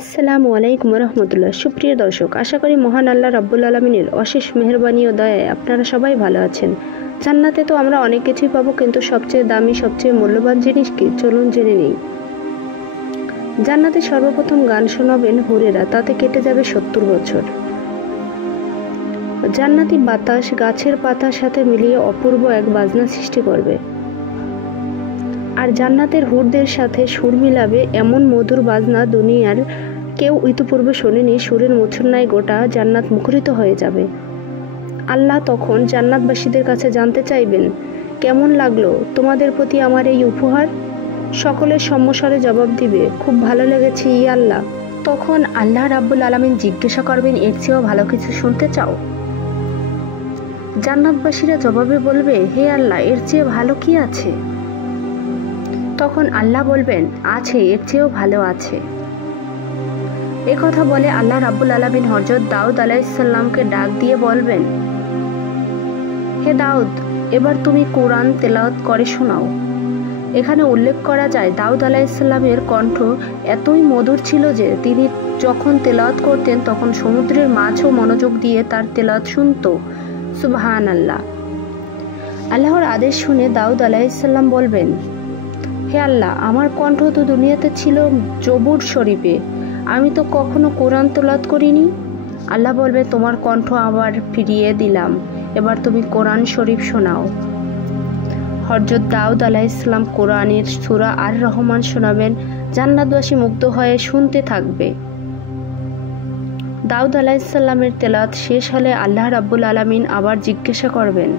আসসালামু আলাইকুম রহমতুল্লাহ। সুপ্রিয় দর্শক, আশা করি মহান আল্লাহ রাব্বুল আলামিনের অশেষ মেহেরবানি ও দয়ায় আপনারা সবাই ভালো আছেন। জান্নাতে তো আমরা অনেক কিছুই পাবো, কিন্তু সবচেয়ে দামি সবচেয়ে মূল্যবান জিনিস কি চলুন জেনে নেই। জান্নাতে সর্বপ্রথম গান শোনাবেন হুরেরা, তাতে কেটে যাবে 70 বছর। জান্নাতি বাতাস গাছের পাতার সাথে মিলিয়ে অপূর্ব এক বাজনা সৃষ্টি করবে, আর জান্নাতের হুরদের সাথে সুর মিলাবে এমন মধুর বাজনা দুনিয়ার কেউ ইতিপূর্বে শোনেনি। সুরের মূর্ছনায় গোটা জান্নাত মুখরিত হয়ে যাবে। আল্লাহ তখন জান্নাতবাসীদের কাছে জানতে চাইবেন, কেমন লাগলো তোমাদের প্রতি আমার এই উপহার? সকলের সম্মস্বরে জবাব দিবে, খুব ভালো লেগেছে ইয়া আল্লাহ। তখন আল্লাহ রাব্বুল আলামিন জিজ্ঞাসা করবেন, এর চেয়েও ভালো কিছু শুনতে চাও? জান্নাতবাসীরা জবাবে বলবে, হে আল্লাহ, এর চেয়ে ভালো কি আছে? তখন আল্লাহ বলবেন, আছে, এর চেয়েও ভালো আছে। এ কথা বলে আল্লাহ রাব্বুল আলামিন হযরত দাউদ আলাইহিস সালামকে ডাক দিয়ে বলবেন, হে দাউদ, এবার তুমি কোরআন তেলাওয়াত করে শোনাও। এখানে উল্লেখ করা যায়, দাউদ আলাইহিস সালামের কণ্ঠ এতই মধুর ছিল যে তিনি যখন তেলাওয়াত করতেন তখন সমুদ্রের মাছও মনোযোগ দিয়ে তার তেলাওয়াত শুনত। সুবহানাল্লাহ। আল্লাহর আদেশ শুনে দাউদ আলাইহিস সালাম বলবেন, হে আল্লাহ, আমার কণ্ঠ তো দুনিয়াতে ছিল জবুর শরীফে, আমি তো কখনো কোরআন তেলাওয়াত করিনি। আল্লাহ বলবে, তোমার কণ্ঠ আবার ফিরিয়ে দিলাম, এবার তুমি কোরআন শরীফ শোনাও। হযরত দাউদ আলাইহিস সালাম কোরআনের সূরা আর রহমান শোনাবেন, জান্নাতবাসী মুগ্ধ হয়ে শুনতে থাকবে। দাউদ আলাইহিস সালামের তেলাওয়াত শেষ হলে আল্লাহ রাব্বুল আলামিন আবার জিজ্ঞাসা করবেন,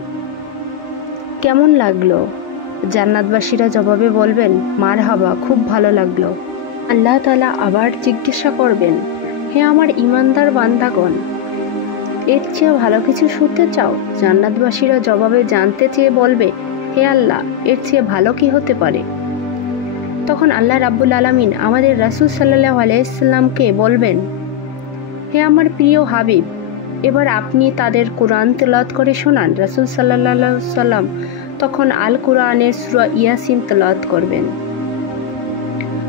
কেমন লাগলো? জান্নাতবাসীরা জবাবে বলবেন, মারহাবা, খুব ভালো লাগলো। আল্লাহ তাআলা আবার জিজ্ঞাসা করবেন, হে আমার ঈমানদার বান্দাগণ, এর চেয়ে ভালো কিছু শুনতে চাও? জান্নাতবাসীরা জবাবে জানতে চেয়ে বলবে, হে আল্লাহ, এর চেয়ে ভালো কি হতে পারে? তখন আল্লাহ রাব্বুল আলামিন আমাদের রাসূল সাল্লাল্লাহু আলাইহি সাল্লামকে বলবেন, হে আমার প্রিয় হাবিব, এবার আপনি তাদের কোরআন তেলাওয়াত করে শোনান। রাসূল সাল্লাল্লাহু আলাইহি সাল্লাম তখন আল কোরআনের সূরা ইয়াসিন তেলাওয়াত করবেন।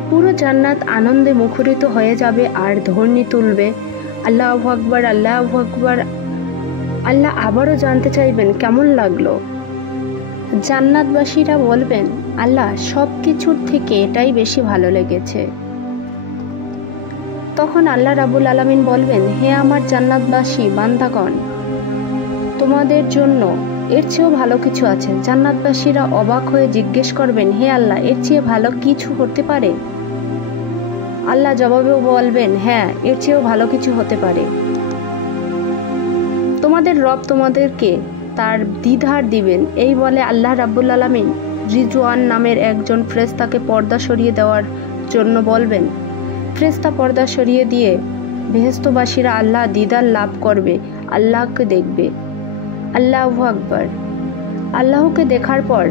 পুরো জান্নাত আনন্দে মুখরিত হয়ে যাবে আর ধ্বনি তুলবে, আল্লাহু আকবার, আল্লাহু আকবার। আল্লাহ আবারও জানতে চাইবেন, কেমন লাগলো? জান্নাতবাসীরা বলবেন, আল্লাহ, সব কিছুর থেকে এটাই বেশি ভালো লেগেছে। তখন আল্লাহ রাব্বুল আলামিন বলবেন, হে আমার জান্নাতবাসী বান্দাগণ, তোমাদের জন্য এর চেয়েও ভালো কিছু আছে। জান্নাতবাসীরা অবাক হয়ে জিজ্ঞেস করবেন, হে আল্লাহ, এর চেয়ে ভালো কিছু হতে পারে? আল্লাহ জবাবেও বলবেন, হ্যাঁ, এর চেয়েও ভালো কিছু হতে পারে। তোমাদের রব তোমাদেরকে তার দ্বিধার দিবেন। এই বলে আল্লাহ রাব্বুল আলামিন রিজওয়ান নামের একজন ফেরেশতাকে পর্দা সরিয়ে দেওয়ার জন্য বলবেন। ফেরেশতা পর্দা সরিয়ে দিয়ে বেহেশতবাসীরা আল্লাহ দিদার লাভ করবে, আল্লাহকে দেখবে। আল্লাহু আকবার। আল্লাহকে দেখার পর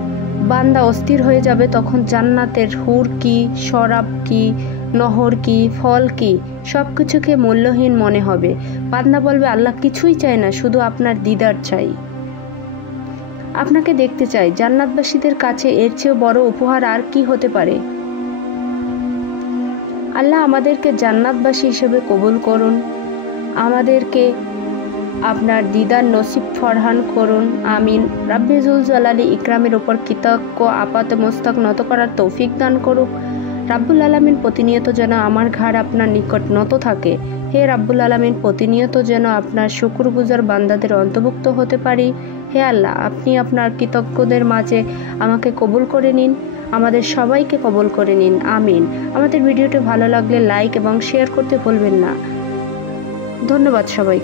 বান্দা অস্থির হয়ে যাবে। তখন জান্নাতের হুর কি, শরাব কি, নহর কি, ফল কি, সব কিছুকে মূল্যহীন মনে হবে। বান্দা বলবে, আল্লাহ, কিছুই চাই না, শুধু আপনার দিদার চাই, আপনাকে দেখতে চাই। জান্নাতবাসীদের কাছে এর চেয়ে বড় উপহার আর কি হতে পারে? আল্লাহ আমাদেরকে জান্নাতবাসী হিসেবে কবুল করুন, আমাদেরকে আপনার দিদার নসিব ফরহান করুন, আমিন। রাব্বি যুল জালালি ইকরামের ওপর কৃতজ্ঞ আপাত মস্তক নত করার তৌফিক দান করুক। রাব্বুল আলামিন প্রতিনিয়ত যেন আমার ঘাড় আপনার নিকট নত থাকে। হে রাব্বুল আলামিন, প্রতিনিয়ত যেন আপনার শুকরগুজার বান্দাদের অন্তর্ভুক্ত হতে পারি। হে আল্লাহ, আপনি আপনার কৃতজ্ঞদের মাঝে আমাকে কবুল করে নিন, আমাদের সবাইকে কবুল করে নিন, আমিন। আমাদের ভিডিওটি ভালো লাগলে লাইক এবং শেয়ার করতে ভুলবেন না। ধন্যবাদ সবাই।